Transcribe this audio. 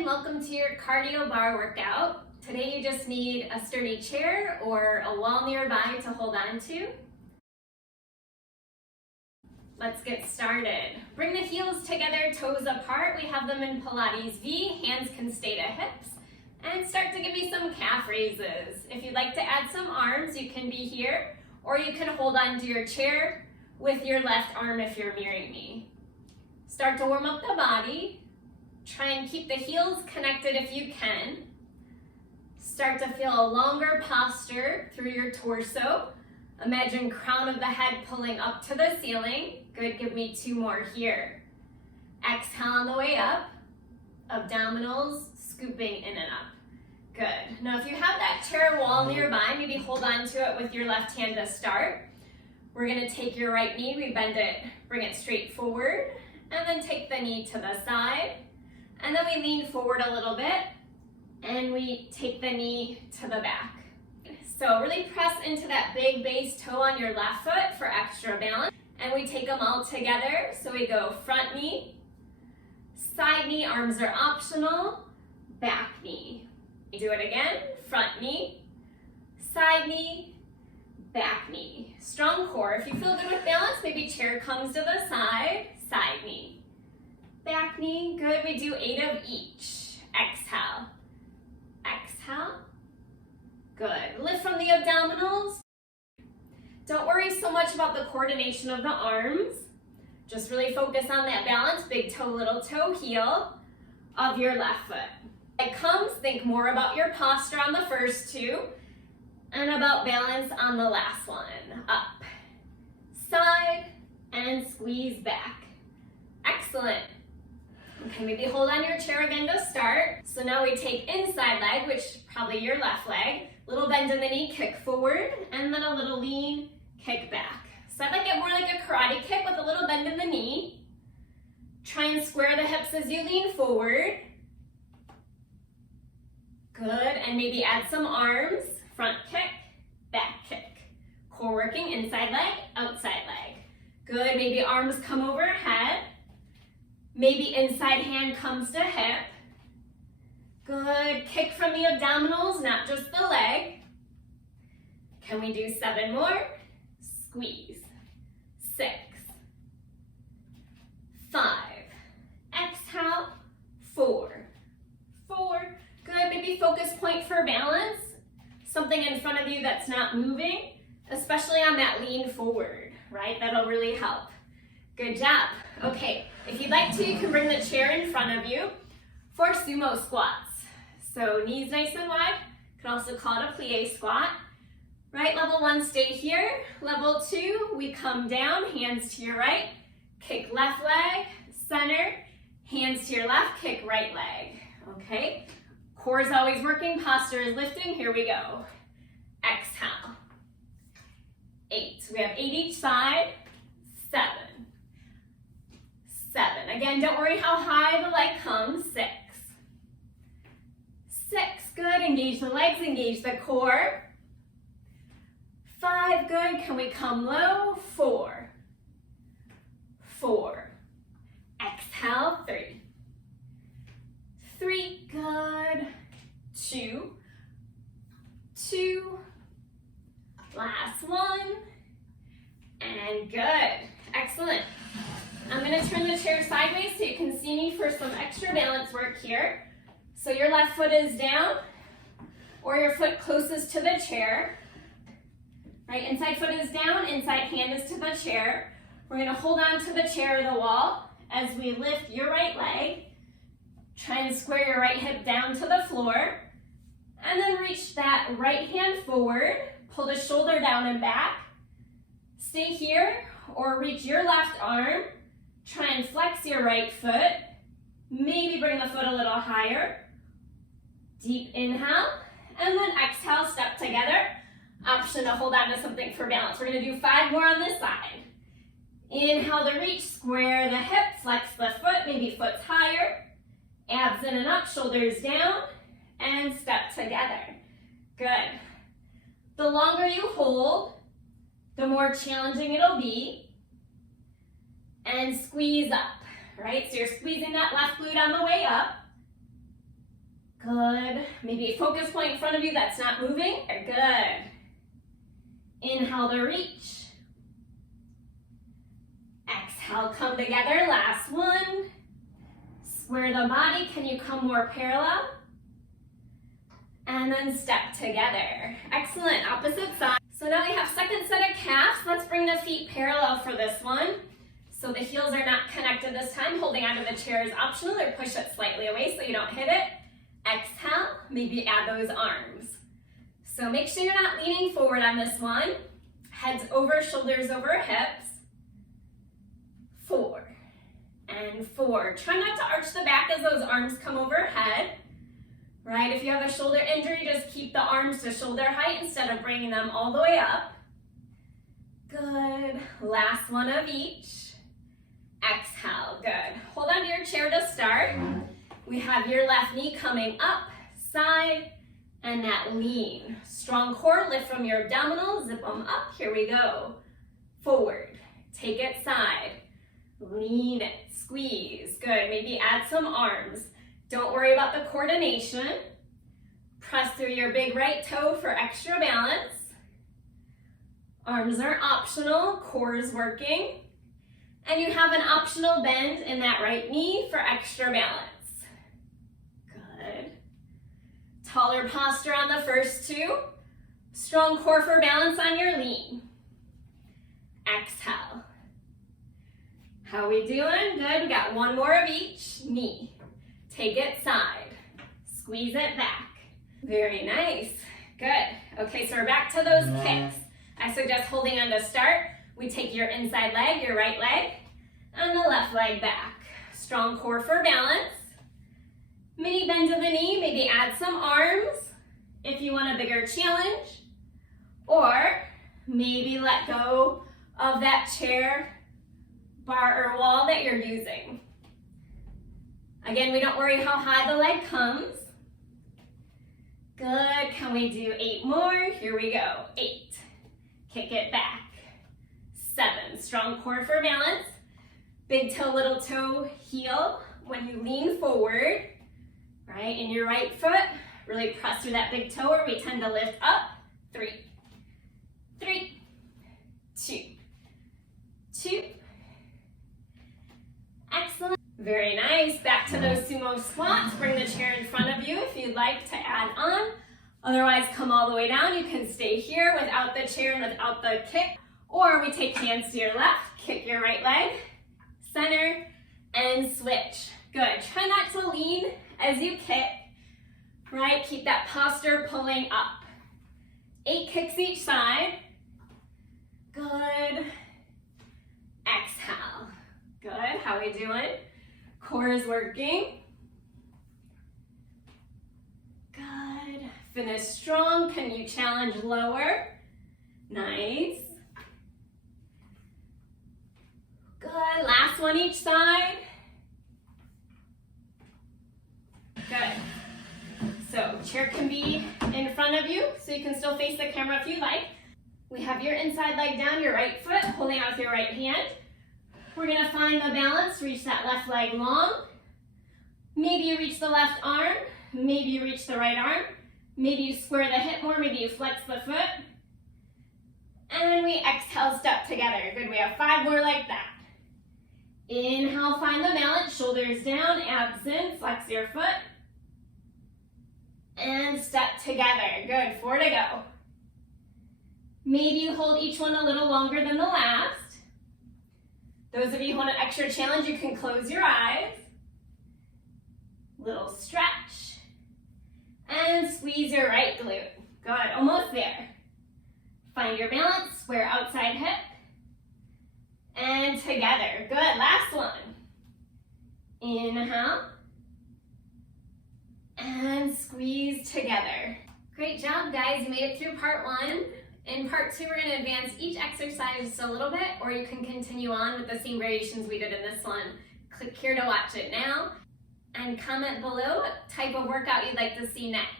and welcome to your cardio bar workout. Today you just need a sturdy chair or a wall nearby to hold on to. Let's get started. Bring the heels together, toes apart. We have them in Pilates V. Hands can stay to hips. And start to give me some calf raises. If you'd like to add some arms, you can be here, or you can hold on to your chair with your left arm if you're mirroring me. Start to warm up the body. Try and keep the heels connected if you can. Start to feel a longer posture through your torso. Imagine crown of the head pulling up to the ceiling. Good, give me 2 more here. Exhale on the way up. Abdominals scooping in and up. Good. Now if you have that chair wall nearby, maybe hold on to it with your left hand to start. We're going to take your right knee, we bend it, bring it straight forward, and then take the knee to the side. And then we lean forward a little bit, and we take the knee to the back. So really press into that big base toe on your left foot for extra balance. And we take them all together. So we go front knee, side knee, arms are optional, back knee. Do it again, front knee, side knee, back knee. Strong core. If you feel good with balance, maybe chair comes to the side, side knee. Back knee, good, we do 8 of each. Exhale, exhale, good. Lift from the abdominals. Don't worry so much about the coordination of the arms. Just really focus on that balance, big toe, little toe, heel of your left foot. It comes, think more about your posture on the first 2 and about balance on the last one. Up, side, and squeeze back. Excellent. Okay, maybe hold on your chair again to start. So now we take inside leg, which is probably your left leg. Little bend in the knee, kick forward, and then a little lean, kick back. So I'd like it more like a karate kick with a little bend in the knee. Try and square the hips as you lean forward. Good, and maybe add some arms. Front kick, back kick. Core working, inside leg, outside leg. Good, maybe arms come overhead. Maybe inside hand comes to hip. Good, kick from the abdominals, not just the leg. Can we do 7 more? Squeeze. 6, 5, exhale, 4, 4. Good, maybe focus point for balance. Something in front of you that's not moving, especially on that lean forward, right? That'll really help. Good job. Okay, if you'd like to, you can bring the chair in front of you for sumo squats. So knees nice and wide. You can also call it a plie squat. Right, level 1, stay here. Level 2, we come down, hands to your right, kick left leg, center, hands to your left, kick right leg. Okay, core is always working, posture is lifting. Here we go. Exhale. 8. We have 8 each side. 7. 7. Again, don't worry how high the leg comes. 6. 6. Good. Engage the legs, engage the core. 5. Good. Can we come low? 4. 4. Exhale. 3. 3. Good. 2. 2. Last one. And good. Excellent. I'm going to turn the chair sideways so you can see me for some extra balance work here. So your left foot is down or your foot closest to the chair. Right, inside foot is down, inside hand is to the chair. We're going to hold on to the chair or the wall as we lift your right leg. Try and square your right hip down to the floor. And then reach that right hand forward. Pull the shoulder down and back. Stay here or reach your left arm. Try and flex your right foot. Maybe bring the foot a little higher. Deep inhale. And then exhale, step together. Option to hold on to something for balance. We're going to do 5 more on this side. Inhale to reach, square the hip, flex the foot, maybe foot's higher. Abs in and up, shoulders down, and step together. Good. The longer you hold, the more challenging it'll be. And squeeze up, right? So you're squeezing that left glute on the way up. Good. Maybe a focus point in front of you that's not moving. Good. Inhale to reach. Exhale, come together. Last one. Square the body. Can you come more parallel? And then step together. Excellent. Opposite side. So now we have second set of calves. Let's bring the feet parallel for this one. So the heels are not connected this time. Holding onto the chair is optional, or push it slightly away so you don't hit it. Exhale, maybe add those arms. So make sure you're not leaning forward on this one. Heads over, shoulders over hips. 4 and 4. Try not to arch the back as those arms come overhead. Right, if you have a shoulder injury, just keep the arms to shoulder height instead of bringing them all the way up. Good. Last one of each. Exhale. Good. Hold on to your chair to start. We have your left knee coming up, side, and that lean. Strong core, lift from your abdominals, zip them up. Here we go. Forward. Take it side. Lean it. Squeeze. Good. Maybe add some arms. Don't worry about the coordination. Press through your big right toe for extra balance. Arms are optional. Core is working. And you have an optional bend in that right knee for extra balance. Good. Taller posture on the first two. Strong core for balance on your lean. Exhale. How we doing? Good. We got one more of each. Knee. Take it side. Squeeze it back. Very nice. Good. Okay, so we're back to those kicks. I suggest holding on to start. We take your inside leg, your right leg, and the left leg back. Strong core for balance. Mini bend to the knee, maybe add some arms if you want a bigger challenge. Or maybe let go of that chair, bar, or wall that you're using. Again, we don't worry how high the leg comes. Good. Can we do 8 more? Here we go. 8. Kick it back. 7. Strong core for balance. Big toe, little toe, heel. When you lean forward, right, in your right foot, really press through that big toe where we tend to lift up. 3, 3, 2, 2. Excellent. Very nice. Back to those sumo squats. Bring the chair in front of you if you'd like to add on. Otherwise, come all the way down. You can stay here without the chair and without the kick. Or we take hands to your left, kick your right leg, center, and switch. Good. Try not to lean as you kick, right? Keep that posture pulling up. 8 kicks each side. Good. Exhale. Good. How we doing? Core is working. Good. Finish strong. Can you challenge lower? Nice. Good. Last one each side. Good. So chair can be in front of you, so you can still face the camera if you like. We have your inside leg down, your right foot, holding out with your right hand. We're gonna find the balance, reach that left leg long. Maybe you reach the left arm, maybe you reach the right arm. Maybe you square the hip more, maybe you flex the foot. And we exhale, step together. Good, we have 5 more like that. Inhale, find the balance, shoulders down, abs in, flex your foot. And step together. Good, 4 to go. Maybe you hold each one a little longer than the last. Those of you who want an extra challenge, you can close your eyes. Little stretch. And squeeze your right glute. Good, almost there. Find your balance, square outside hip. And together. Good, last one. Inhale. And squeeze together. Great job, guys. You made it through part 1. In part 2, we're going to advance each exercise just a little bit, or you can continue on with the same variations we did in this one. Click here to watch it now, and comment below what type of workout you'd like to see next.